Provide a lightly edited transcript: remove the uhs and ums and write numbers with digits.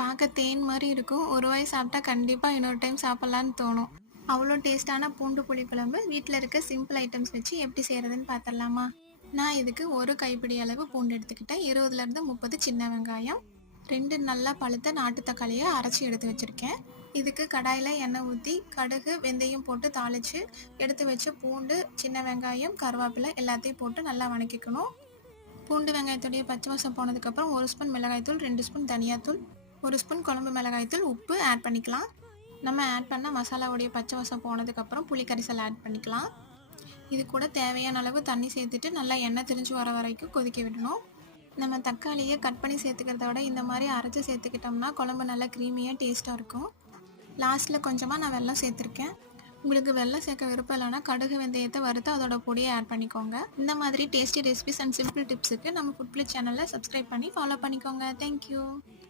பார்க்க தேன் மாதிரி இருக்கும். ஒரு வாய் சாப்பிட்டா கண்டிப்பாக இன்னொரு டைம் சாப்பிட்லான்னு தோணும். அவ்வளோ டேஸ்ட்டான பூண்டு புளிக்குழம்பு வீட்டில் இருக்க சிம்பிள் ஐட்டம்ஸ் வச்சு எப்படி செய்கிறதுன்னு பார்த்துடலாமா? நான் இதுக்கு ஒரு கைப்பிடி அளவு பூண்டு எடுத்துக்கிட்டேன். 20லேருந்து 30 சின்ன வெங்காயம், 2 நல்லா பழுத்த நாட்டு தக்காளியை அரைச்சி எடுத்து வச்சுருக்கேன். இதுக்கு கடாயில் எண்ணெய் ஊற்றி கடுகு வெந்தயம் போட்டு தாளித்து எடுத்து வச்ச பூண்டு, சின்ன வெங்காயம், கருவேப்பிலை எல்லாத்தையும் போட்டு நல்லா வணக்கிக்கணும். பூண்டு வெங்காயத்துடைய பச்சை வாசம் போனதுக்கப்புறம் 1 ஸ்பூன் மிளகாய்த்தூள், 2 ஸ்பூன் தனியாத்தூள், 1 ஸ்பூன் குழம்பு மிளகாய்த்தூள், உப்பு ஆட் பண்ணிக்கலாம். நம்ம ஆட் பண்ண மசாலாவுடைய பச்சை வாசம் போனதுக்கப்புறம் புளி கரைசல் ஆட் பண்ணிக்கலாம். இது கூட தேவையான அளவு தண்ணி சேர்த்துட்டு நல்லா எண்ணெய் திரிஞ்சு வர வரைக்கும் கொதிக்க விடணும். நம்ம தக்காளியை கட் பண்ணி சேர்த்துக்கிறத விட இந்த மாதிரி அரைச்சி சேர்த்துக்கிட்டோம்னா குழம்பு நல்லா க்ரீமியாக டேஸ்ட்டாக இருக்கும். லாஸ்ட்டில் கொஞ்சமாக நான் வெல்லம் சேர்த்துருக்கேன். உங்களுக்கு வெல்லம் சேர்க்க விருப்பம் இல்லைன்னா கடுகு வெந்தயத்தை வறுத்து அதோட பொடியை ஆட் பண்ணிக்கோங்க. இந்த மாதிரி டேஸ்டி ரெசிபிஸ் அண்ட் சிம்பிள் டிப்ஸுக்கு நம்ம ஃபுட் பிளேட் சேனலை சப்ஸ்கிரைப் பண்ணி ஃபாலோ பண்ணிக்கோங்க. தேங்க்யூ.